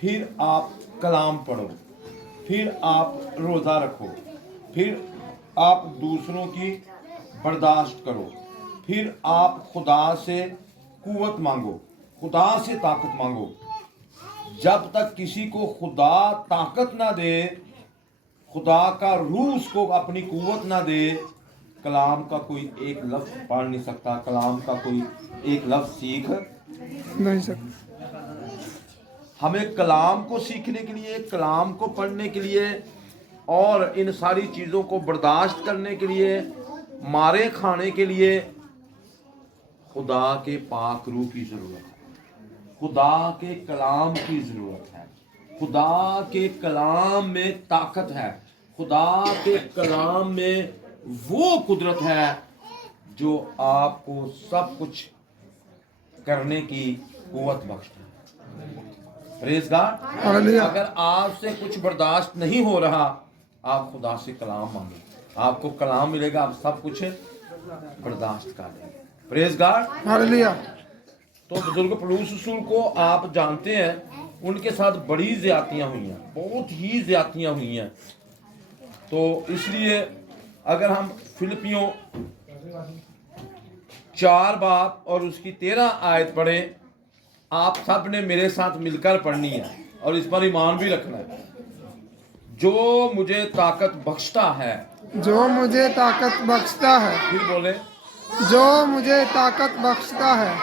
फिर आप कलाम पढ़ो, फिर आप रोज़ा रखो, फिर आप दूसरों की बर्दाश्त करो, फिर आप खुदा से कुव्वत मांगो, खुदा से ताकत मांगो। जब तक किसी को खुदा ताकत ना दे, खुदा का रूह उसको अपनी कुव्वत ना दे, कलाम का कोई एक लफ्ज़ पढ़ नहीं सकता, कलाम का कोई एक लफ्ज़ सीख नहीं सकता। हमें कलाम को सीखने के लिए, कलाम को पढ़ने के लिए और इन सारी चीज़ों को बर्दाश्त करने के लिए, मारे खाने के लिए खुदा के पाक रूह की ज़रूरत है, खुदा के कलाम की ज़रूरत है। खुदा के कलाम में ताकत है, खुदा के कलाम में वो कुदरत है जो आपको सब कुछ करने की कुव्वत बख्शता है। Praise God. हालेलुया। अगर आपसे कुछ बर्दाश्त नहीं हो रहा, आप खुदा से कलाम मांगे, आपको कलाम मिलेगा, आप सब कुछ बर्दाश्त कर लेंगे। Praise God. हालेलुया। तो बुजुर्ग पौलुस रसूल को आप जानते हैं, उनके साथ बड़ी ज्यादतियां हुई हैं, बहुत ही ज्यादतियां हुई हैं। तो इसलिए अगर हम फिलिपियों 4 बाब और उसकी 13 आयत पढ़ें, आप सब ने मेरे साथ मिलकर पढ़नी है और इस पर ईमान भी रखना है। जो मुझे ताकत बख्शता है, जो मुझे ताकत बख्शता है, फिर बोले, जो मुझे ताकत बख्शता है,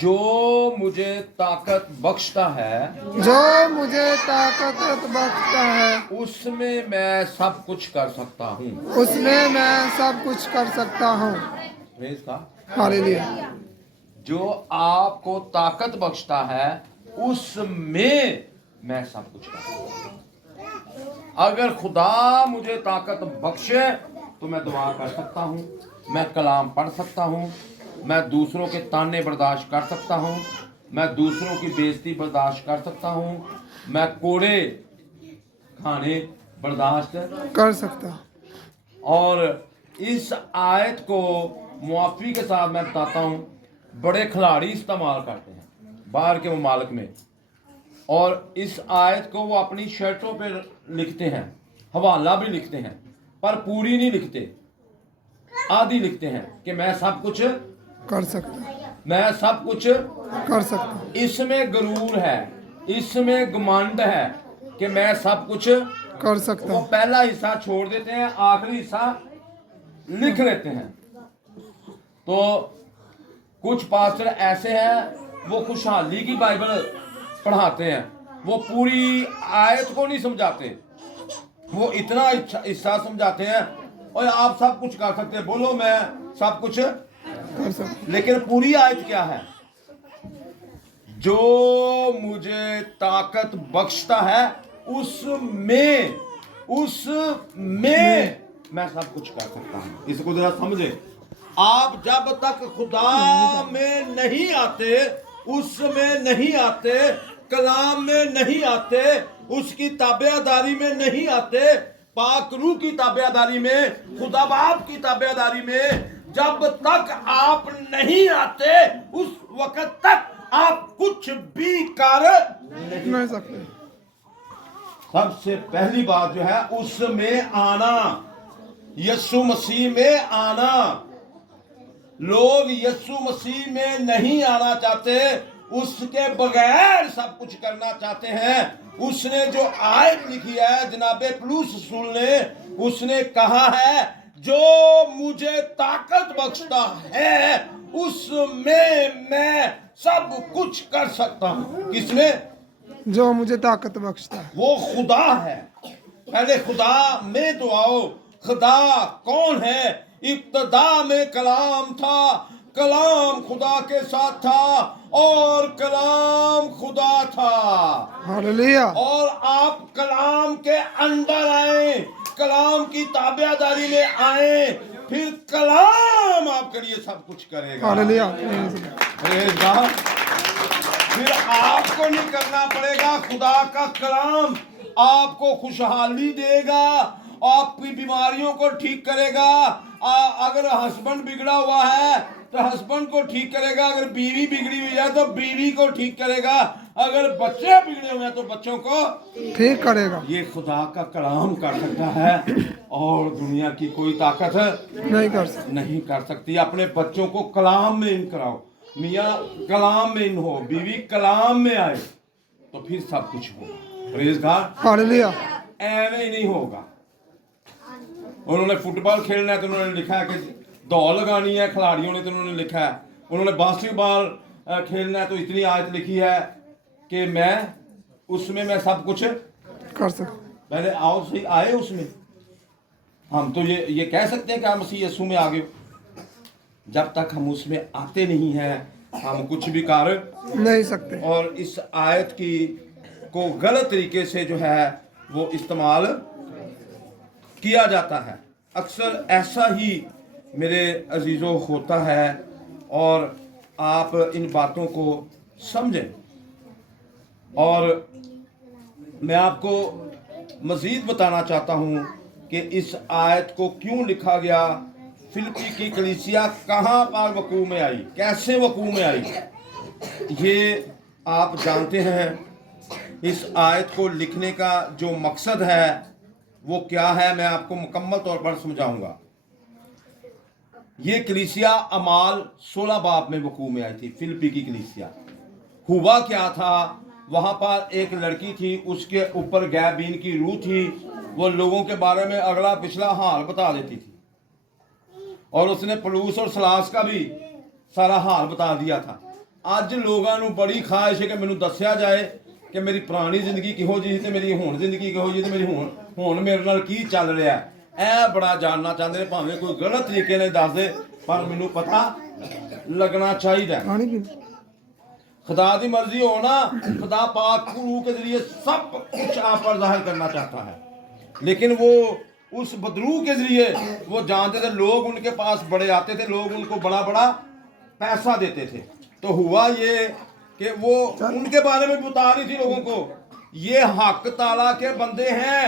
जो मुझे ताकत बख्शता है, जो मुझे ताकत बख्शता है, उसमें मैं सब कुछ कर सकता हूँ। उसमें मैं सब कुछ कर सकता हूँ। Praise God. हालेलुया। जो आपको ताकत बख्शता है, उसमें मैं सब कुछ कर सकता हूँ। अगर खुदा मुझे ताकत बख्शे तो मैं दुआ कर सकता हूँ, मैं कलाम पढ़ सकता हूँ, मैं दूसरों के ताने बर्दाश्त कर सकता हूँ, मैं दूसरों की बेइज्जती बर्दाश्त कर सकता हूँ, मैं कोड़े खाने बर्दाश्त कर सकता। और इस आयत को मुआफ़ी के साथ मैं बताता हूँ, बड़े खिलाड़ी इस्तेमाल करते हैं बाहर के ममालिक में, और इस आयत को वो अपनी शर्टों पे लिखते हैं, हवाला भी लिखते हैं, पर पूरी नहीं लिखते, आधी लिखते हैं कि मैं सब कुछ कर सकता। मैं सब कुछ। कर सकता। इसमें गरूर है, इसमें घमंड है कि मैं सब कुछ। कर सकता। वो पहला हिस्सा छोड़ देते हैं, आखिरी हिस्सा लिख लेते हैं। तो कुछ पास्टर ऐसे हैं, वो खुशहाली की बाइबल पढ़ाते हैं, वो पूरी आयत को नहीं समझाते, वो इतना हिस्सा समझाते हैं और आप सब कुछ कर सकते हैं, बोलो मैं सब कुछ कर सकता। लेकिन पूरी आयत क्या है? जो मुझे ताकत बख्शता है, उसमें मैं सब कुछ कर सकता हूं। इसको जरा समझे। आप जब तक खुदा में नहीं आते, उसमें नहीं आते, कलाम में नहीं आते, उसकी ताबेदारी में नहीं आते, पाक रूह की ताबेदारी में, खुदा बाप की ताबेदारी में जब तक आप नहीं आते, उस वक्त तक आप कुछ भी कर नहीं सकते। सबसे पहली बात जो है, उसमें आना, यीशु मसीह में आना। लोग यीशु मसीह में नहीं आना चाहते, उसके बगैर सब कुछ करना चाहते हैं। उसने जो आयत लिखी है जनाबे पौलुस रसूल ने, उसने कहा है जो मुझे ताकत बख्शता है, उसमें मैं सब कुछ कर सकता हूं। किसमें? जो मुझे ताकत बख्शता है। वो खुदा है। पहले खुदा में तो आओ। खुदा कौन है? इब्तदा में कलाम था, कलाम खुदा के साथ था और कलाम खुदा था। हालेलुया। और आप कलाम के अंदर आए, कलाम की ताबेदारी में आए, फिर कलाम आपके लिए सब कुछ करेगा। हालेलुया। Praise God. फिर आपको नहीं करना पड़ेगा, खुदा का कलाम आपको खुशहाली देगा, आपकी बीमारियों को ठीक करेगा। अगर हस्बैंड बिगड़ा हुआ है तो हस्बैंड को ठीक करेगा, अगर बीवी बिगड़ी हुई है तो बीवी को ठीक करेगा, अगर बच्चे बिगड़े हुए हैं तो बच्चों को ठीक करेगा। ये खुदा का कलाम कर सकता है और दुनिया की कोई ताकत नहीं कर सकते। नहीं कर सकती। अपने बच्चों को कलाम में इन कराओ, मियाँ कलाम में इन हो, बीवी कलाम में आए, तो फिर सब कुछ होगा। Praise God. हालेलुया। ऐवे ही नहीं होगा। उन्होंने फुटबॉल खेलना है तो उन्होंने लिखा है कि दौड़ लगानी है, खिलाड़ियों ने तो उन्होंने लिखा है। उन्होंने बास्केटबॉल खेलना है तो इतनी आयत लिखी है कि मैं उसमें मैं सब कुछ कर सकते। पहले आओ सही आए उसमें। हम तो ये कह सकते हैं कि हम मसीह यीशु में आ गए, जब तक हम उसमें आते नहीं हैं हम कुछ भी कर नहीं सकते। और इस आयत की को गलत तरीके से जो है वो इस्तेमाल किया जाता है। अक्सर ऐसा ही मेरे अजीज़ों होता है और आप इन बातों को समझें। और मैं आपको मज़ीद बताना चाहता हूँ कि इस आयत को क्यों लिखा गया, फिलिप्पी की कलीसिया कहाँ पर वकूअ में आई, कैसे वकूअ में आई, ये आप जानते हैं। इस आयत को लिखने का जो मकसद है वो क्या है, मैं आपको मुकम्मल तौर पर समझाऊंगा। ये कलीसिया अमाल 16 बाब में वकूअ में आई थी। फिलिप्पी की कलीसिया हुआ क्या था, वहां पर एक लड़की थी, उसके ऊपर गैबीन की रूह थी, वो लोगों के बारे में अगला पिछला हाल बता देती थी और उसने पलूस और सलास का भी सारा हाल बता दिया था। ਅੱਜ ਲੋਕਾਂ ਨੂੰ ਬੜੀ ਖਾਹਿਸ਼ ਹੈ ਕਿ ਮੈਨੂੰ ਦੱਸਿਆ ਜਾਏ ਕਿ ਮੇਰੀ ਪੁਰਾਣੀ ਜ਼ਿੰਦਗੀ ਕਿਹੋ ਜਿਹੀ ਤੇ ਮੇਰੀ ਹੁਣ ਜ਼ਿੰਦਗੀ ਕਿਹੋ ਜਿਹੀ ਤੇ ਮੇਰੀ ਹੁਣ ਮੇਰੇ ਨਾਲ ਕੀ ਚੱਲ ਰਿਹਾ ਹੈ। ਇਹ ਬੜਾ ਜਾਣਨਾ ਚਾਹੁੰਦੇ ਨੇ, ਭਾਵੇਂ ਕੋਈ ਗਲਤ ਤਰੀਕੇ ਨਾਲ ਦੱਸ ਦੇ ਪਰ ਮੈਨੂੰ ਪਤਾ लगना चाहिए। खुदा की मर्जी हो ना, खुदा पाक रूह के जरिए सब कुछ आप पर जाहिर करना चाहता है, लेकिन वो उस बदरू के जरिए वो जानते थे, लोग उनके पास बड़े आते थे, लोग उनको बड़ा बड़ा पैसा देते थे। तो हुआ ये कि वो उनके बारे में बता रही थी लोगों को, ये हक ताला के बंदे हैं,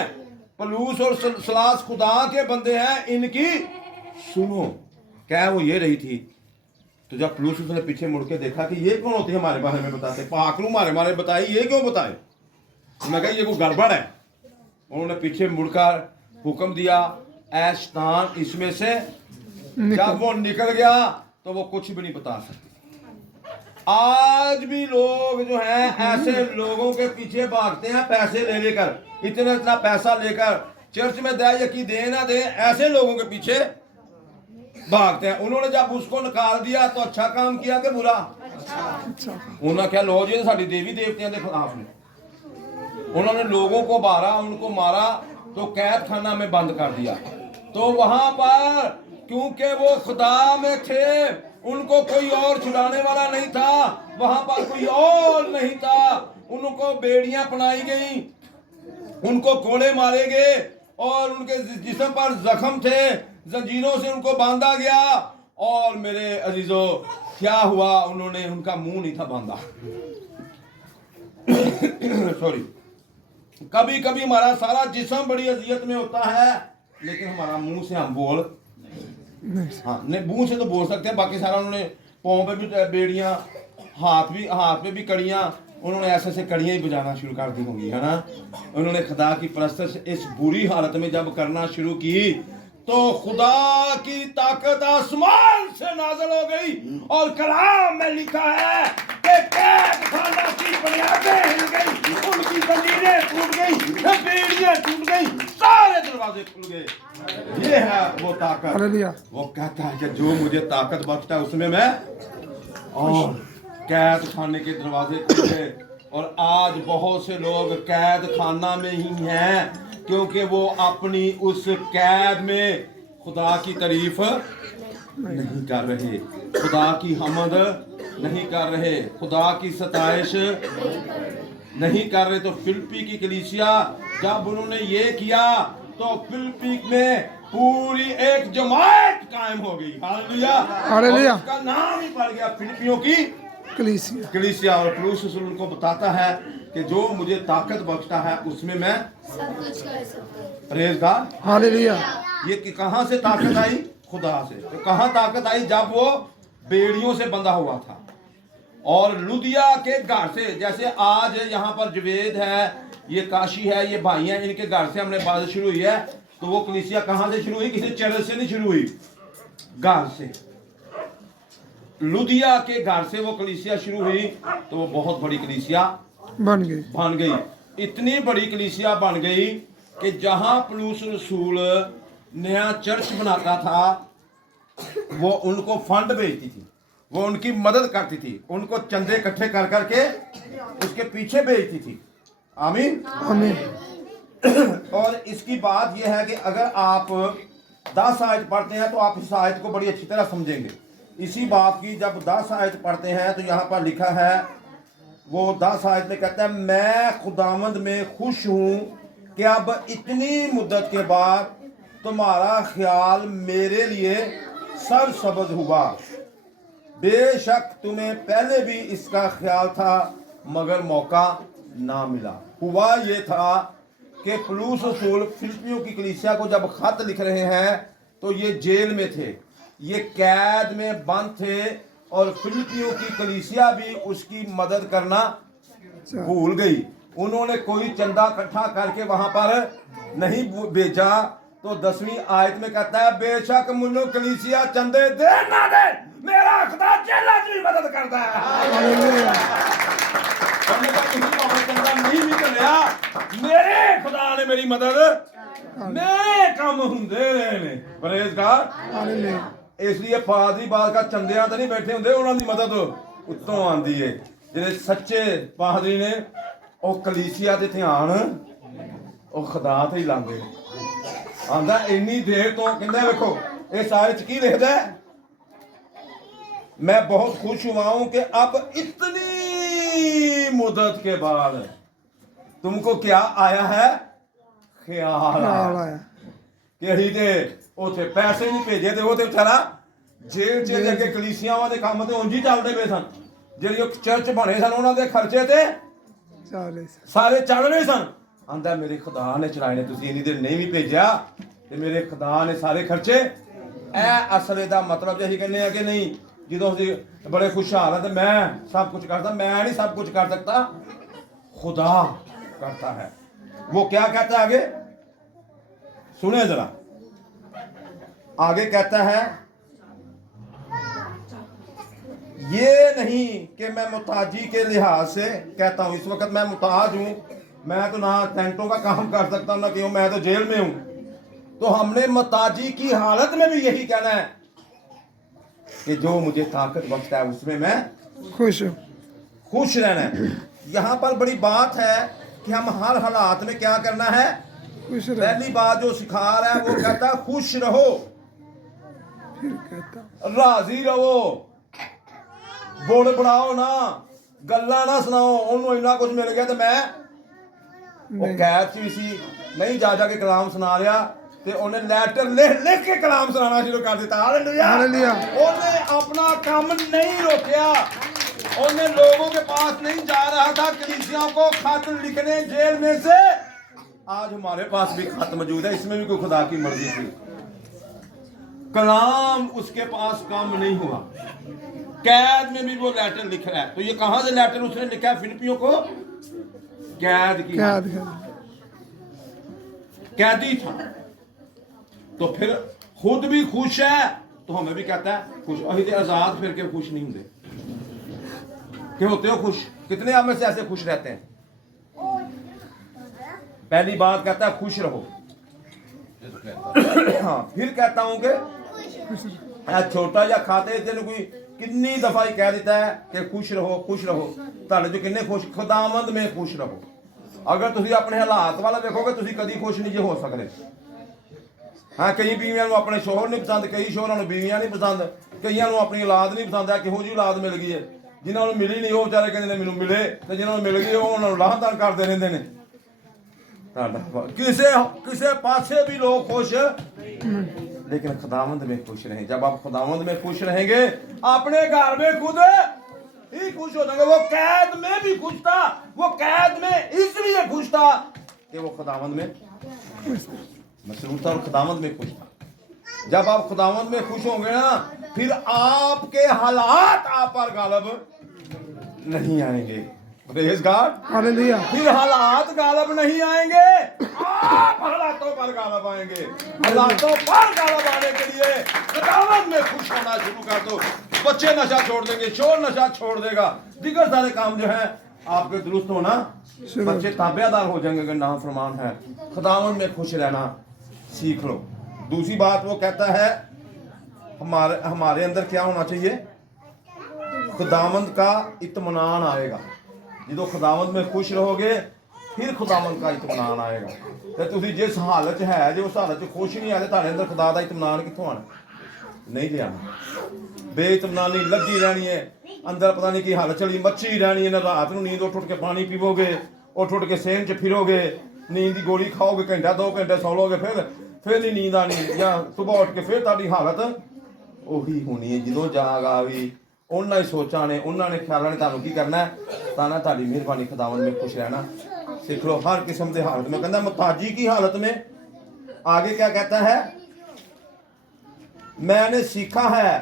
पलूस और सलास खुदा के बंदे हैं, इनकी सुनो। क्या वो ये रही थी। तो जब पलूस उसने पीछे मुड़ के देखा कि ये कौन होती है हमारे बारे में बताते, पाकलू मारे बताई, ये क्यों बताए, मैं कहा ये कोई गड़बड़ है। उन्होंने पीछे मुड़कर हुक्म दिया, ऐ शैतान इसमें से जब वो निकल गया तो वो कुछ भी नहीं बता सकते। आज भी लोग जो हैं ऐसे लोगों के पीछे भागते हैं, पैसे ले लेकर, इतना पैसा लेकर, चर्च में दे यकी दे ना दे, ऐसे लोगों के पीछे भागते हैं। उन्होंने जब उसको निकाल दिया तो अच्छा काम किया कि बुरा? उन्होंने क्या, लो जी साड़ी देवी देवतियों के खिलाफ में उन्होंने लोगों को मारा, उनको मारा तो कैद खाना में बंद कर दिया। तो वहां पर क्योंकि वो खुदा में थे, उनको कोई और छुड़ाने वाला नहीं था, वहां पर कोई और नहीं था, उनको बेड़ियां पहनाई गई, उनको कोड़े मारे गए और उनके जिस्म पर जख्म थे, जंजीरों से उनको बांधा गया। और मेरे अजीजों क्या हुआ, उन्होंने उनका मुंह नहीं था बांधा। सॉरी, कभी कभी हमारा सारा जिस्म बड़ी अजियत में होता है, लेकिन हमारा मुंह से हम बोल हाँ नहीं, मुंह से तो बोल सकते हैं, बाकी सारा उन्होंने पाँव पे भी बेड़ियां, हाथ पे भी कड़ियां, उन्होंने ऐसे ऐसे कड़ियां ही बजाना शुरू कर दी होंगी, है ना। उन्होंने खुदा की परस्तिश इस बुरी हालत में जब करना शुरू की तो खुदा की ताकत आसमान से नाज़िल हो गई और कलाम में लिखा है कि कैद खाना की बुनियादें हिल गई, उनकी जंजीरें टूट गई, बेड़ियां टूट गई, सारे दरवाजे खुल गए। ये है वो ताकत। वो कहता है कि जो मुझे ताकत बख्शता है उसमें मैं, और कैद खाने के दरवाजे खुल गए। और आज बहुत से लोग कैद खाना में ही हैं, क्योंकि वो अपनी उस कैद में खुदा की तारीफ नहीं कर रहे, खुदा की हमद नहीं कर रहे, खुदा की सताइश नहीं कर रहे। तो फिलिप्पी की कलीसिया जब उन्होंने ये किया तो फिलिप्पी में पूरी एक जमात कायम हो गई। Hallelujah, hallelujah. उसका नाम ही पड़ गया फिलिपियों की कलीसिया। और पौलुस उनको बताता है कि जो मुझे ताकत बख्शता है उसमें मैं सब कुछ कर सकता हूं। Praise God, hallelujah. ये कि कहां से ताकत आई? खुदा से। तो कहां ताकत आई? जब वो बेड़ियों से बंधा हुआ था। और लुदिया के घर से, जैसे आज यहाँ पर जवेद है, ये काशी है, ये भाई हैं, इनके घर से हमने बात शुरू हुई है, तो वो कलीसिया कहाँ से शुरू हुई? किसी चर्च से नहीं शुरू हुई, घर से। लुदिया के घर से वो कलीसिया शुरू हुई, तो वो बहुत बड़ी कलीसिया बन गई। इतनी बड़ी कलीसिया बन गई कि जहां पौलुस रसूल नया चर्च बनाता था, वो उनको फंड भेजती थी, वो उनकी मदद करती थी, उनको चंदे इकट्ठे कर करके उसके पीछे भेजती थी। आमीन आमीन। और इसकी बात यह है कि अगर आप 10 आयत पढ़ते हैं तो आप इस आयत को बड़ी अच्छी तरह समझेंगे। इसी बात की जब 10 आयत पढ़ते हैं तो यहाँ पर लिखा है, वो 10 आयत में कहता है, मैं खुदावंद में खुश हूँ कि अब इतनी मुद्दत के बाद तुम्हारा ख्याल मेरे लिए सरसब्ज हुआ। बेशक तुम्हें पहले भी इसका ख्याल था मगर मौका ना मिला। हुआ ये था कि पौलुस रसूल फिलिप्पियों की कलीसिया को जब खत लिख रहे हैं तो ये जेल में थे, ये कैद में बंद थे, और फिलिप्पियों की कलीसिया भी उसकी मदद करना भूल गई। उन्होंने कोई चंदा इकट्ठा करके वहां पर नहीं भेजा। तो 10वीं आयत में कहता है, बेशक मुझे कलीसिया चंदे दे ना दे, मेरा खुदा चेला की मदद करता है। चंदा नहीं भी करया, मेरे खुदा ने मेरी मदद मैं काम हुंदे ने। Praise God. इसलिए पादरी बादशाह चंदियां तो नहीं बैठे होंगे, उन्होंने मदद उत्तों आती है। ਜਿਹੜੇ सच्चे पादरी ने ਉਹ कलीसिया ਦੇ ध्यान ਉਹ खुदा ਤੇ ਹੀ ਲਾਉਂਦੇ ਆਂਦਾ। ਇੰਨੀ ਦੇਰ ਤੋਂ ਕਹਿੰਦਾ, ਵੇਖੋ ਇਸ ਆਇਤ 'ਚ ਕੀ ਲਿਖਦਾ ਹੈ, मैं बहुत खुश हुआ हूं कि अब इतनी मुद्दत के बाद तुमको क्या आया है, ख्याल आया कि ਅਸੀਂ ਤੇ ਉੱਥੇ ਪੈਸੇ ਨਹੀਂ ਭੇਜੇ, ਤੇ ਉਹ ਤੇ ਵਿਚਾਰਾ ਜੇਲ੍ਹ 'ਚ ਅੱਗੇ ਕਲੀਸਿਆਵਾਂ ਦੇ ਕੰਮ ਤੇ ਉਂਝ ਹੀ ਚੱਲਦੇ ਪਏ ਸਨ। ਜਿਹੜੇ ਉਹ ਚਰਚ ਬਣੇ ਸਨ ਉਹਨਾਂ ਦੇ ਖਰਚੇ ਤੇ ਸਾਰੇ ਚੱਲ ਰਹੇ ਸਨ। ਆਂਦਾ ਮੇਰੇ ਖੁਦਾ ਨੇ ਚਲਾਏ ਨੇ, ਤੁਸੀਂ ਇੰਨੀ ਦੇਰ ਨਹੀਂ ਵੀ ਭੇਜਿਆ ਤੇ ਮੇਰੇ ਖੁਦਾ ਨੇ ਸਾਰੇ ਖਰਚੇ। ਇਹ ਅਸਲੇ ਦਾ ਮਤਲਬ ਅਸੀਂ ਕਹਿੰਦੇ ਆ ਕਿ ਨਹੀਂ, ਜਦੋਂ ਅਸੀਂ ਬੜੇ ਖੁਸ਼ਹਾਲ ਆ ਤੇ ਮੈਂ सब कुछ करता, मैं नहीं सब कुछ कर सकता, खुदा करता है। वो क्या कहता है आगे, सुने जरा, आगे कहता है, ये नहीं कि मैं मुताजी के लिहाज से कहता हूं, इस वक्त मैं मुताज हूं, मैं तो ना टेंटों का काम कर सकता हूं ना क्यों, मैं तो जेल में हूं। तो हमने मुताजी की हालत में भी यही कहना है कि जो मुझे ताकत बख्शता है उसमें मैं खुश रहना है। यहाँ पर बड़ी बात है कि हम हर हालात में क्या करना है। पहली बात जो सिखा रहा है वो कहता है खुश रहो, राजी रहो, बुड़ बढ़ाओ ना, गल्ला ना सुनाओ। उन्होंने इन्ना कुछ मिल गया तो मैं वो कैद च सी नहीं जा के कलाम सुना रहा, ਤੇ ਉਹਨੇ ਲੈਟਰ ਲਿਖ ਕੇ ਕਲਾਮ ਸੁਣਾਉਣਾ ਸ਼ੁਰੂ ਕਰ ਦਿੱਤਾ। हालेलुया। ਉਹने अपना काम नहीं रोका, ਉਹने लोगों के पास नहीं जा रहा था कलीसियाओं को खत लिखने जेल में से। आज हमारे पास भी खत मौजूद है, इसमें भी कोई खुदा की मर्जी थी। कलाम उसके पास काम नहीं हुआ, कैद में भी वो लेटर लिख रहा है। तो ये कहां से लेटर उसने लिखा है, फिलिपियों को कैद की, कैदी था। तो फिर खुद भी खुश है तो हमें भी कहता है खुश। अभी तो आजाद फिर के खुश नहीं होते, क्या होते हो खुश? कितने आप में से ऐसे खुश रहते हैं? पहली बात कहता है खुश रहो। हाँ, फिर कहता हूं कि छोटा या खाते तेन कोई कितनी दफा ही कह देता है कि खुश रहो खुश रहो। ताले जो किन्ने खुश, खुदावंद में खुश रहो। अगर तुम अपने हालात वाला देखोगे तुम कभी खुश नहीं हो सकते। हाँ, कई बीवियां अपने शोहर नहीं पसंद, कई शोहरों को बीवियां नहीं पसंद, कईयां अपनी औलाद नहीं पसंद है। किहो जी औलाद मिल गई है, जिन्होंने मिली नहीं वो बेचारे कहते मैनू मिले, तो जिन्होंने मिल गई वो लाहदार करते रहते हैं। किसे किसे पासे भी लोग खुश, लेकिन खुदावंद में खुश रहें। जब आप खुदावंद में खुश रहेंगे अपने घर में खुद ही खुश हो जाएंगे। वो कैद में भी खुश था, वो कैद में इसलिए खुश था कि वो खुदावंद में मसरूर था और खुदावंद में खुश था। जब आप खुदावंद में खुश होंगे ना, फिर आपके हालात आप पर गालिब नहीं आएंगे। Praise God. हालेलुया। फिर हालात गालिब नहीं आएंगे, आप हालातों पर गालिब आएंगे। हालातों पर गालिब आने के लिए खुदावंद में खुश होना शुरू कर दो। बच्चे नशा छोड़ देंगे, शोर नशा छोड़ देगा, दिगर सारे काम जो है आपके दुरुस्त होना, बच्चे ताबेदार हो जाएंगे अगर नाफरमान है। खुदावंद में खुश रहना सीख लो। दूसरी बात वो कहता है हमारे अंदर क्या होना चाहिए, खुदावंद का इत्मीनान आएगा। जो खुदावंद में खुश रहोगे फिर खुदावंद का इत्मीनान आएगा। तो तुसी जिस हालत है जो उस हालत च खुश नहीं आते, ਤੁਹਾਡੇ अंदर खुदा का इत्मीनान कित्थों आना, नहीं लियाना। बेइत्मीनानी लगी रहनी है अंदर, पता नहीं की हालत चली मच्छी रहनी है ना। रात ਨੂੰ नींद उठ के पानी पीवोगे, उठ के सेन च फिरोगे, नींद की गोली खाओगे, घंटा 2 घंटे सो लोगे, फिर नहीं नींद आनी, या सुबह उठ के फिर ਤੁਹਾਡੀ हालत ਉਹੀ ਹੋਣੀ ਹੈ। ਜਦੋਂ ਜਾਗ ਆ ਗਈ ਉਹਨਾਂ ਹੀ ਸੋਚਾਂ ਨੇ, ਉਹਨਾਂ ਨੇ ਖਿਆਲਾਂ ਨੇ ਤੁਹਾਨੂੰ ਕੀ ਕਰਨਾ ਹੈ, ਤਾਂ ਨਾ ਤੁਹਾਡੀ ਮਿਹਰਬਾਨੀ खुदावंद में खुश रहना सीख लो। हर किस्म के हालत में कहता मुताजी की हालत में, आगे क्या कहता है, मैंने सीखा है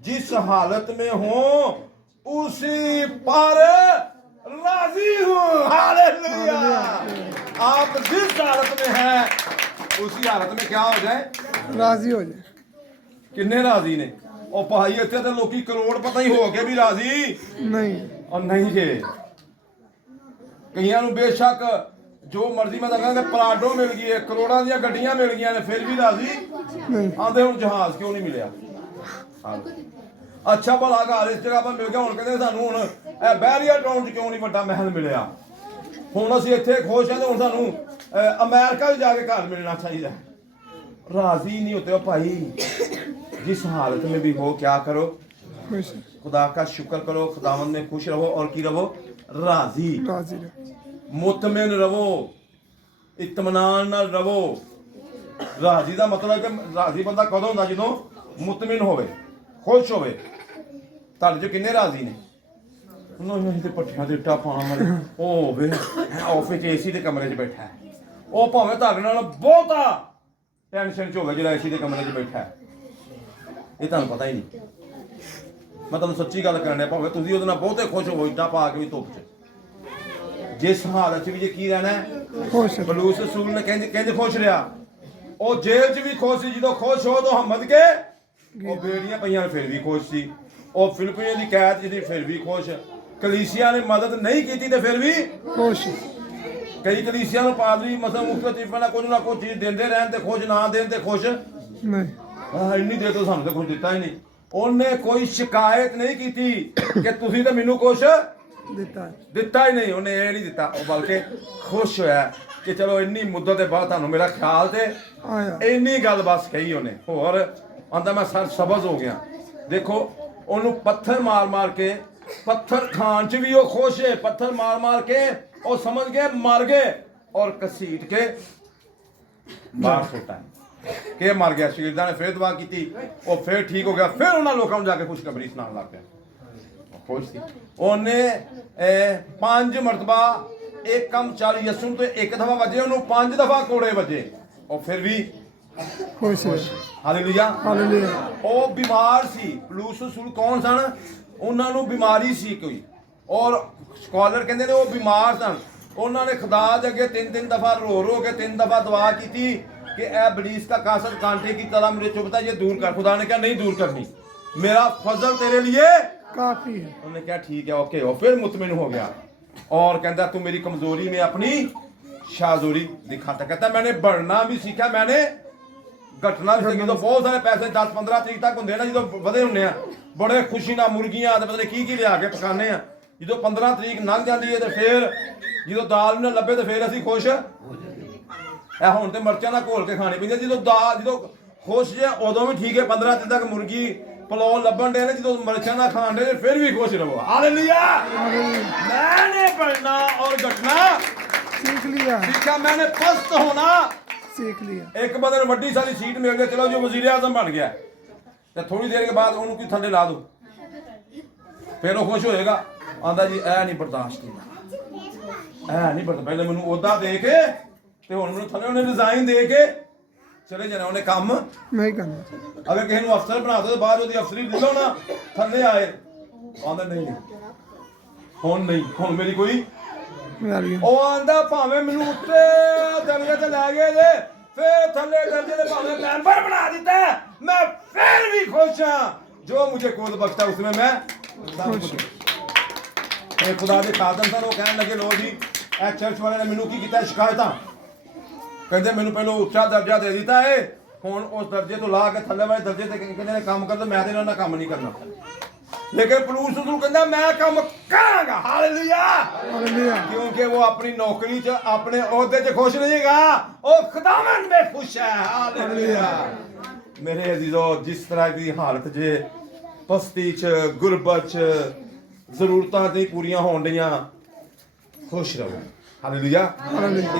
जिस हालत में हूं उसी पर राजी हूं। हालेलुया। आप जिस हालत में है उसी हालत में क्या हो जाए, राजी हो जाए। किन्ने राजी ने? और भाई इतने तो लोग करोड़ पता ही हो के भी राजी नहीं, और नहीं जे। कईयां नूं बेशक जो मर्जी मैं कहांगा पलाडो मिल गई है, करोड़ां दी गड्डियां मिल गई ने, फिर भी राजी नहीं। आंदे हुण जहाज क्यों नहीं मिलिया। अच्छा भला घर इस जगह पर मिल गया, हुण कहंदे सानू हुण ए बैरिया टाउन च क्यों नहीं वड्डा महल मिलिया। हुण असीं इत्थे खुश हां ते हुण सानू अमेरिका जाके घर मिलना चाहिए। राजी नहीं होते हो भाई। जिस हालत में भी हो क्या करो, खुश खुदा का शुक्र करो, खुदावंद में खुश रहो और की रहो, राजी राजी रहो। मुतमिन रहो, इत्मीनान नाल रहो। राजी का मतलब कि राजी बंदा कदों होंदा जदों मुतमिन होवे, खुश होवे। तुहाडे चों किन्ने राजी ने? नहीं ते पट्ठियां ते इट्टां पाण वाले ओ होवे ऑफिस एसी दे कमरे च बैठा है, ओ भावें तुहाडे नाल बहुता टेंशन च होवे जेड़ा एसी दे कमरे च बैठा है। ये तुहानूं पता ही नहीं। मैं तुहानूं सच्ची गल करन डਿਆ, भावें तुसीं उहदे नाल बहुते खुश हो इट्टां पा के भी धुੱਪ च, जिस हालत च भी जे की रहना है खुश बलूस रसूल ने कहंदे खुश रहा। ਉਹ ਜੇਲ੍ਹ 'ਚ ਵੀ ਖੁਸ਼ ਸੀ, ਜਦੋਂ ਖੁਸ਼ ਹੋ ਤਾਂ ਹਮਦ ਕੇ ਉਹ ਬੇੜੀਆਂ ਪਈਆਂ ਨੇ ਫਿਰ ਵੀ ਖੁਸ਼ ਸੀ। ਉਹ ਫਿਲਿਪੀਆਂ ਦੀ ਕੈਦ 'ਚ ਸੀ ਫਿਰ ਵੀ ਖੁਸ਼। ਕਲੀਸਿਆ ਨੇ ਮਦਦ ਨਹੀਂ ਕੀਤੀ ਤੇ ਫਿਰ ਵੀ खुश। ਕਈ ਕਲੀਸਿਆ ਨੂੰ ਪਾਦਰੀ ਮਸਾ ਮੁਖਤਲਿਫ ਨਾ ਕੁਝ ਨਾ ਕੁਝ ਚੀਜ਼ ਦਿੰਦੇ ਰਹਿਣ ਤੇ ਖੁਸ਼, ਨਾ ਦੇਣ ਤੇ ਖੁਸ਼। नहीं, ਇੰਨੀ ਦੇ ਤੋਂ ਸਾਨੂੰ ਤਾਂ ਕੁਝ ਦਿੱਤਾ ਹੀ ਨਹੀਂ। ਉਹਨੇ ਕੋਈ ਸ਼ਿਕਾਇਤ ਨਹੀਂ ਕੀਤੀ ਕਿ ਤੁਸੀਂ ਤਾਂ ਮੈਨੂੰ ਕੁਛ देता है। ਦਿੱਤਾ ਹੀ ਨਹੀਂ। ਉਹਨੇ ਇਹ ਨਹੀਂ ਦਿੱਤਾ, ਉਹ ਬਲਕਿ ਖੁਸ਼ ਹੋਇਆ ਕਿ ਚਲੋ ਇੰਨੀ ਮੁੱਦਤ ਦੇ ਬਾਅਦ ਤੁਹਾਨੂੰ ਮੇਰਾ ਖਿਆਲ ਤੇ आया। ਇੰਨੀ ਗੱਲ ਬਸ ਕਹੀ ਉਹਨੇ। ਹੋਰ ਆਂਦਾ ਮੈਂ ਸਰ ਸਬਜ਼ ਹੋ ਗਿਆ। ਦੇਖੋ ਉਹਨੂੰ ਪੱਥਰ ਮਾਰ ਕੇ, ਪੱਥਰ ਖਾਣ 'ਚ ਵੀ ਉਹ ਖੁਸ਼ ਹੈ। ਪੱਥਰ ਮਾਰ ਕੇ ਉਹ ਸਮਝ ਗਏ ਮਰ ਗਏ ਔਰ ਕਸੀਟ ਕੇ ਬਾਹਰ ਸੁੱਟਾ ਕਿ ਮਰ ਗਿਆ। ਸ਼ਹੀਦਾਂ ਨੇ ਫਿਰ ਦੁਆ ਕੀਤੀ, ਉਹ ਫਿਰ ਠੀਕ ਹੋ ਗਿਆ। ਫਿਰ ਉਹਨਾਂ ਲੋਕਾਂ ਨੂੰ ਜਾ ਕੇ ਖੁਸ਼ਖਬਰੀ ਸੁਣਾਉਣ ਲੱਗ ਪਿਆ। ਖੁਸ਼ ਸੀ। ਉਹਨੇ 5 ਮਰਤਬਾ ਇੱਕ ਕੰਮ ਚੱਲ ਯਸੂ ਤੋਂ ਇੱਕ ਦਫਾ ਵੱਜੇ, ਉਹਨੂੰ 5 ਦਫਾ ਕੋੜੇ ਵੱਜੇ, ਉਹ ਫਿਰ ਵੀ खुश है। ਹਾਲੇਲੂਇਆ। हालेलुया। ਉਹ ਬਿਮਾਰ ਸੀ। ਪਲੂਸ ਰਸੂਲ ਕੌਣ ਸਨ? ਉਹਨਾਂ ਨੂੰ ਬਿਮਾਰੀ ਸੀ ਕੋਈ, ਔਰ ਸਕਾਲਰ ਕਹਿੰਦੇ ਨੇ ਉਹ ਬਿਮਾਰ ਸਨ। ਉਹਨਾਂ ਨੇ ਖੁਦਾ ਦੇ ਅੱਗੇ 3 ਦਫਾ रो के 3 दफा दुआ की थी कि ए बलीस का कासद कांटे की तरह मेरे चुभता ये दूर कर। खुदा ने कहा नहीं दूर करनी, मेरा फजल तेरे लिए काफी है। उन्होंने कहा ठीक है ओके। और फिर मुतमिन हो गया और कहता तू मेरी कमजोरी में अपनी शाजोरी दिखाता। कहता मैंने बढ़ना भी सीखा, मैंने घटना भी सीखी। तो बहुत सारे पैसे 10-15 तरीक तक होंगे ना, जो वधे होंगे बड़े खुशी ना मुर्गियां पता नहीं की लिया के पकाने आ। जो 15 तरीक लंघ जाती है तो फिर जो दाल न लभे तो फिर असीं खुश है। हुण ते मिर्चां दा घोल के खानी पैंदी। जो दाल जो खुश जे उदों भी ठीक है, 15 दिन तक मुर्गी पुलाव लभण दे ने, जो मिर्चां दा खाण दे फिर भी खुश रहो। हालेलुया। मैंने बढ़ना और घटना सीख लिया। सीखा, मैंने पस्त होना सीख लिया। एक बंदे नूं वड्डी सारी सीट मिल गई, चलो जो वजीर आजम बन गया, तो थोड़ी देर के बाद उन्होंने कोई थल्ले ला दो, फिर वो खुश होएगा। आंदा जी ऐ नहीं बर्दाश्त होंदा, ऐ नहीं बर्दाश्त। पहले मैनूं ओहदा दे के ते हुण मैनूं थल्ले उन्हें रिजाइन दे के ਚਲੇ ਜਾਣਾ ਉਹਨੇ ਕੰਮ नहीं करना। ਅਗਰ ਕਿਸੇ ਨੂੰ ਅਫਸਰ ਬਣਾ ਦੋ ਤੇ ਬਾਅਦ ਉਹਦੀ ਅਫਸਰੀ ਲੈ ਲਓ ਨਾ ਥੱਲੇ ਆਏ ਆਂਦਾ ਨਹੀਂ ਹੁਣ ਨਹੀਂ ਹੁਣ ਮੇਰੀ ਕੋਈ यारी ਉਹ ਆਂਦਾ ਭਾਵੇਂ ਮੈਨੂੰ ਉੱਤੇ ਦਰਜੇ ਤੇ ਲੈ ਗਏ ਜੇ ਫੇਰ ਥੱਲੇ ਦਰਜੇ ਤੇ ਭਾਵੇਂ ਮੈਂਬਰ ਬਣਾ ਦਿੱਤਾ ਮੈਂ ਫੇਰ ਵੀ ਖੁਸ਼ ਹਾਂ ਜੋ ਮੁਝੇ ਕੋਦ ਬਖਸ਼ਾ ਉਸमें मैं खुश ਇਹ ਖੁਦਾ ਦੇ ਖਾਦਮ ਸਨ ਉਹ ਕਹਿਣ ਲੱਗੇ ਲੋ ਜੀ ਇਹ ਚਰਚ ਵਾਲਿਆਂ ਨੇ ਮੈਨੂੰ ਕੀ ਕੀਤਾ ਸ਼ਿਕਾਇਤਾਂ ਕਹਿੰਦੇ ਮੈਨੂੰ ਪਹਿਲਾਂ ਉੱਚਾ ਦਰਜਾ ਦੇ ਦਿੱਤਾ ਏ ਹੁਣ ਉਸ ਦਰਜੇ ਤੋਂ ਲਾ ਕੇ ਥੱਲੇ ਵਾਲੇ ਦਰਜੇ ਤੇ ਕਹਿੰਦੇ ਨੇ ਕੰਮ ਕਰਦਾ ਮੈਂ ਤੇ ਇਹਨਾਂ ਨਾਲ ਕੰਮ ਨਹੀਂ ਕਰਨਾ ਲੇਕਿਨ ਪਲੂਸ ਨੂੰ ਕਹਿੰਦਾ ਮੈਂ ਕੰਮ ਕਰਾਂਗਾ ਹਾਲੇਲੂਇਆ हालेलुया। क्योंकि वो अपनी नौकरी च अपने ओहदे च खुश रहेगा वो खुदावंद में खुश है हालेलुया मेरे अजीजों जिस तरह की हालत जे पस्ती च गुरबत च जरूरतां नहीं पूरियां होण ਡੀਆਂ खुश रहो हालेलुया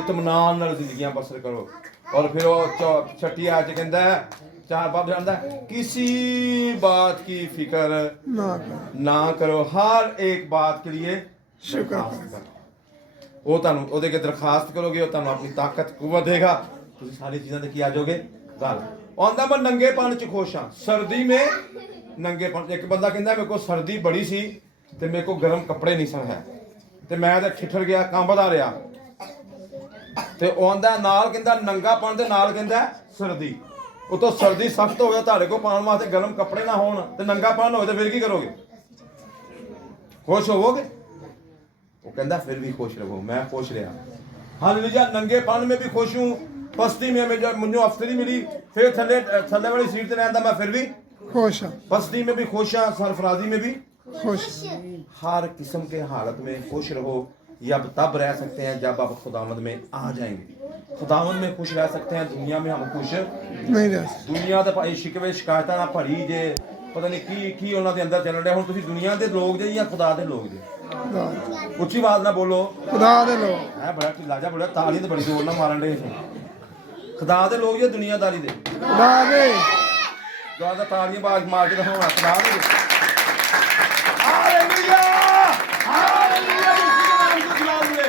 इत्मीनान नाल जिंदगियां बसर करो और फिर वो छठी आयत च कहंदा है चार बाब जानदा किसी बात की फिक्र ना कर ना करो हर एक बात के लिए शुक्र दरखास्त करो ਉਹ ਤੁਹਾਨੂੰ ਉਹਦੇ ਕੇ ਦਰਖਾਸਤ ਕਰੋਗੇ ਉਹ ਤੁਹਾਨੂੰ ਆਪਣੀ ਤਾਕਤ ਕੂਵਤ ਦੇਗਾ ਤੁਸੀਂ ਸਾਰੀ ਚੀਜ਼ਾਂ ਤੇ ਕੀ ਆ ਜਾਓਗੇ ਗੱਲ ਆਂਦਾ ਮੈਂ ਨੰਗੇਪਨ ਚ ਖੁਸ਼ ਹਾਂ ਸਰਦੀ ਮੇ ਨੰਗੇਪਨ ਇੱਕ ਬੰਦਾ ਕਹਿੰਦਾ ਮੇਰੇ ਕੋਲ ਸਰਦੀ ਬੜੀ ਸੀ ਤੇ ਮੇਰੇ ਕੋਲ ਗਰਮ ਕੱਪੜੇ ਨਹੀਂ ਸਨ ਹੈ ਤੇ ਮੈਂ ਤਾਂ ਠਿੱਠਰ ਗਿਆ ਕੰਬਦਾ ਰਿਹਾ ਤੇ ਉਹ ਆਂਦਾ ਨਾਲ ਕਹਿੰਦਾ ਨੰਗਾਪਨ ਦੇ ਨਾਲ ਕਹਿੰਦਾ ਸਰਦੀ ਉਤੋਂ ਸਰਦੀ ਸਖਤ ਹੋਵੇ ਤੁਹਾਡੇ ਕੋਲ ਪਾਉਣ ਵਾਸਤੇ ਗਰਮ ਕੱਪੜੇ ਨਾ ਹੋਣ ਤੇ ਨੰਗਾਪਨ ਹੋਵੇ ਤੇ ਫਿਰ ਕੀ ਕਰੋਗੇ ਖੁਸ਼ ਹੋਵੋਗੇ वो कहता फिर भी खुश रहो मैं खुश रहा हालेलुया नंगेपन में भी खुश हूँ पस्ती में मुझे अफसरी मिली फिर थल्ले थल्ले वाली सीट पे रहता मैं फिर भी खुश है। पस्ती में भी खुश हाँ सरफराजी में भी खुश हर किस्म के हालत में खुश रहो ये अब तब रह सकते हैं जब आप खुदावंद में आ जाएंगे खुदावंद में खुश रह सकते हैं दुनिया में हम खुश नहीं रह सकते। ਦੁਨੀਆ ਦੇ ਭਾਈ ਸ਼ਿਕਵੇ ਸ਼ਿਕਾਇਤਾਂ ਨਾਲ ਭਰੀ ਜੇ ਪਤਾ ਨਹੀਂ ਕੀ ਉਹਨਾਂ ਦੇ ਅੰਦਰ ਚੱਲ ਰਿਹਾ ਹੁਣ ਤੁਸੀਂ ਦੁਨੀਆ ਦੇ ਲੋਕ ਜੇ ਜਾਂ ਖੁਦਾ ਦੇ ਲੋਕ ਜੇ खुदा ਉੱਚੀ ਆਵਾਜ਼ ਨਾਲ ਬੋਲੋ खुदा दे लो ਹੈ ਬੜਾ ਲਾਜਾ ਬੜਾ ਤਾਲੀ ਤੇ ਬੜੀ ਜ਼ੋਰ ਨਾਲ ਮਾਰਨ ਦੇ ਸੀ ਖੁਦਾ ਦੇ ਲੋਕ ਜਾਂ ਦੁਨੀਆਦਾਰੀ ਦੇ खुदा दे ਜਿਆਦਾ ਤਾਲੀਆਂ ਬਾਜ਼ ਮਾਰ ਕੇ ਦਿਖਾਉਣਾ ਖੁਦਾ ਦੇ ਹਾਲੇਲੂਇਆ ਹਾਲੇਲੂਇਆ ਯਿਸੂ ਦੇ ਨਾਮ ਦੇ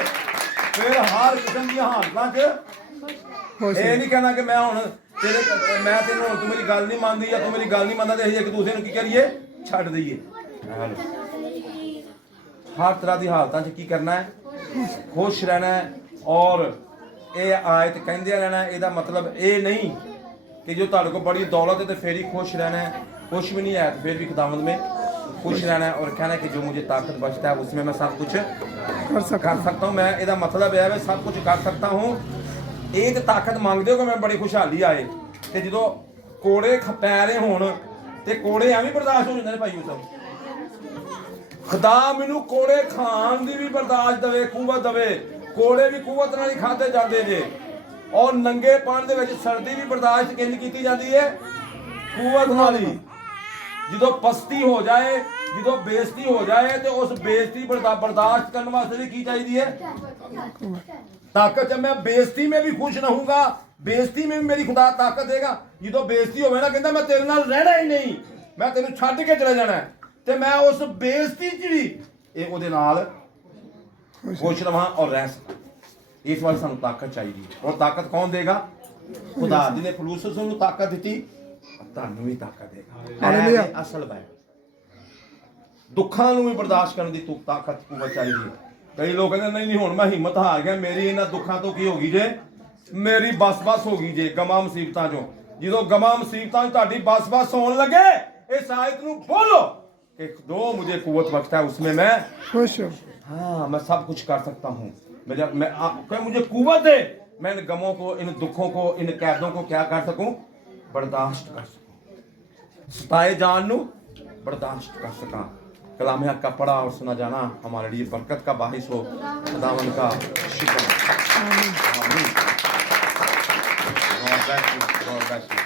ਫਿਰ ਹਰ ਕਿਸਮ ਦੀਆਂ ਹਾਲਤਾਂ 'ਚ खुश ਇਹ ਨਹੀਂ ਕਹਿਣਾ ਕਿ ਮੈਂ ਹੁਣ ਤੇਰੇ ਮੈਂ ਤੈਨੂੰ ਹੁਣ ਤੂੰ ਮੇਰੀ ਗੱਲ ਨਹੀਂ ਮੰਨਦੀ ਜਾਂ ਤੂੰ ਮੇਰੀ ਗੱਲ ਨਹੀਂ ਮੰਨਦਾ ਤੇ ਅਸੀਂ ਇੱਕ ਦੂਸਰੇ ਨੂੰ ਕੀ ਕਰੀਏ ਛੱਡ ਦਈਏ हर तरह की हालतों च की करना है खुश रहना है और ये आयत कहते रहना ਇਹਦਾ मतलब ये नहीं कि जो तुहाडे को बड़ी दौलत है तो फिर ही खुश रहना है कुछ भी नहीं है तो फिर भी खुदावंद में खुश रहना है और कहना है कि जो मुझे ताकत बचता है उसमें मैं सब कुछ कर सकता कर सकता हूँ मैं ਇਹਦਾ मतलब है मैं सब कुछ कर सकता हूँ ਇਹ ਤੇ ਤਾਕਤ ਮੰਗਦੇ ਹੋ ਕਿ ਮੈਂ ਬੜੀ ਖੁਸ਼ਹਾਲੀ ਆਏ ਤੇ ਜਦੋਂ ਕੋੜੇ ਖਪੈ ਰਹੇ ਹੋਣ ਤੇ ਕੋੜੇ ਐਵੇਂ ਬਰਦਾਸ਼ਤ ਹੋ ਜਾਂਦੇ ਨੇ ਭਾਈ ਉਹ ਸਭ ਖੁਦਾ ਮੈਨੂੰ ਕੋੜੇ ਖਾਣ ਦੀ ਵੀ ਬਰਦਾਸ਼ਤ ਦੇਵੇ ਕੂਵਤ ਦੇਵੇ ਕੋੜੇ ਵੀ ਕੂਵਤ ਨਾਲ ਹੀ ਖਾਦੇ ਜਾਂਦੇ ਜੇ ਔਰ ਨੰਗੇਪਣ ਦੇ ਵਿੱਚ ਸਰਦੀ ਵੀ ਬਰਦਾਸ਼ਤ ਕਿੰਨੀ ਕੀਤੀ ਜਾਂਦੀ ਹੈ ਕੂਵਤ ਨਾਲ ਹੀ ਜਦੋਂ ਪਸਤੀ ਹੋ ਜਾਏ ਜਦੋਂ ਬੇਇੱਜ਼ਤੀ ਹੋ ਜਾਏ ਤੇ ਉਸ ਬੇਇੱਜ਼ਤੀ बर्दाश्त करने वास्ते भी की चाहिए है ताकत जब मैं बेइज्जती में भी खुश रहूंगा बेइज्जती में भी मेरी खुदा ताकत देगा ਜਦੋਂ ਬੇਇੱਜ਼ਤੀ ਹੋਵੇ ਨਾ ਕਹਿੰਦਾ ਮੈਂ ਤੇਰੇ ਨਾਲ ਰਹਿਣਾ ਹੀ ਨਹੀਂ ਮੈਂ ਤੈਨੂੰ ਛੱਡ ਕੇ ਚਲੇ ਜਾਣਾ ਤੇ ਮੈਂ ਉਸ ਬੇਇੱਜ਼ਤੀ 'ਚ ਵੀ ਇਹ ਉਹਦੇ ਨਾਲ ਖੁਸ਼ ਰਵਾਂ ਔਰ ਰਹਿ ਸਕਾਂ ਇਸ ਵਾਰ ਸਾਨੂੰ ਤਾਕਤ ਚਾਹੀਦੀ ਹੈ ਔਰ ਤਾਕਤ ਕੌਣ ਦੇਗਾ ਖੁਦਾ ਜਿਹਨੇ ਫਲੂਸਸ ਨੂੰ ਤਾਕਤ ਦਿੱਤੀ ਤੁਹਾਨੂੰ ਵੀ ਤਾਕਤ ਦੇਗਾ ਹਾਲੇਲੂਇਆ ਅਸਲ ਬਾਤ ਦੁੱਖਾਂ ਨੂੰ ਵੀ ਬਰਦਾਸ਼ਤ ਕਰਨ ਦੀ ਤਾਕਤ ਕੂਵਤ ਚਾਹੀਦੀ ਹੈ ਕਈ ਲੋਕ ਕਹਿੰਦੇ ਨਹੀਂ ਹੁਣ ਮੈਂ ਹਿੰਮਤ ਹਾਰ ਗਿਆ ਮੇਰੀ ਇਹਨਾਂ ਦੁੱਖਾਂ ਤੋਂ ਕੀ ਹੋ ਗਈ ਜੇ ਮੇਰੀ ਬਸ ਹੋ ਗਈ ਜੇ ਗਮਾਂ ਮੁਸੀਬਤਾਂ ਚੋਂ ਜਦੋਂ ਗਮਾਂ ਮੁਸੀਬਤਾਂ 'ਚ ਤੁਹਾਡੀ ਬਸ ਹੋਣ ਲੱਗੇ ਇਸ ਆਇਤ ਨੂੰ ਬੋਲੋ कि दो मुझे कुव्वत बख्शता है उसमें मैं खुश हूँ। हाँ मैं सब कुछ कर सकता हूँ मुझे कुव्वत दे मैं इन गमों को इन दुखों को इन कैदों को क्या कर सकूं बर्दाश्त कर सकूं सताए जान नू बर्दाश्त कर सका कलाम हक का पढ़ा और सुना जाना हमारे लिए बरकत का बाहिस हो खुदावंद का शुक्र आमीन God bless you.